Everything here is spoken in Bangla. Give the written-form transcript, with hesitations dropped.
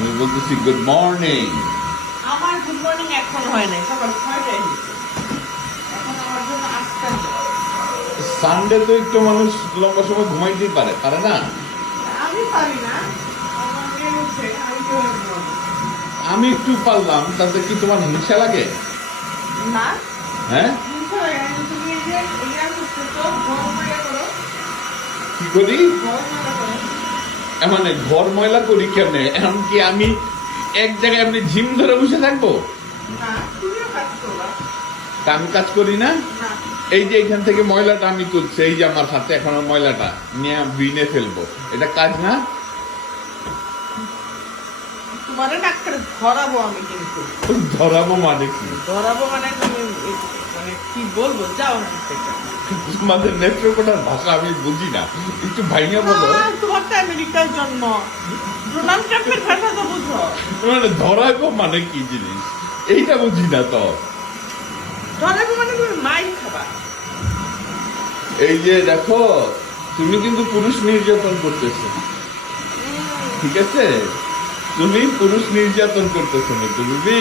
আমি বলতেছি গুড মর্নিং। আমার গুড মর্নিং এখন হয় নাই, সকাল 6টায় হয়েছে। এখন আমার জন্য 8টা। সানডে তো একটু মানুষ লম্বা সময় ঘুমাইতেই পারে, পারে না? আমি পারি না, আমার মেয়ে হচ্ছে, আমি কিভাবে ঘুমাবো? আমি একটু পারলাম, তাতে কি তোমার হিংসা লাগে? না, হ্যাঁ, হিংসা লাগে না, কিন্তু তুমি এই যে ইয়া করতেছো, ঘর ময়লা করো, কি করি? ঘর ময়লা করো। মানে ঘর ময়লা করি কেমনে? এমনকি আমি এক জায়গায় আপনি ঝিম ধরে বসে থাকবো? না, তুমিও কাজ করবা। তা আমি কাজ করি না। না, এই যে এখান থেকে ময়লাটা আমি তুলছি, এই যে আমার হাতে এখনো ময়লাটা নিয়ে বিনে ফেলবো, এটা কাজ না? তোমারে ডাক্তারে ধরাবো আমি কিন্তু। ধরাবো মানে কি? ধরাবো মানে তুমি মানে কি বলবো, যাও না থেকে। তোমাদের নেত্রকোটার ভাষা আমি বুঝি না, একটু ভাইয়া বলো। তোমার তো আমেরিকার জন্ম, ডোনাল্ড ট্রাম্পের ভাষা তো বুঝো। মানে ধরাবো মানে কি জিনিস, এইটা বুঝি না তো। ধরাবো মানে তুমি মাইর খাবা। এই যে দেখো, তুমি কিন্তু পুরুষ নির্যাতন করতেছো, ঠিক আছে? তুমি পুরুষ নির্যাতন করতেছো না, তুমি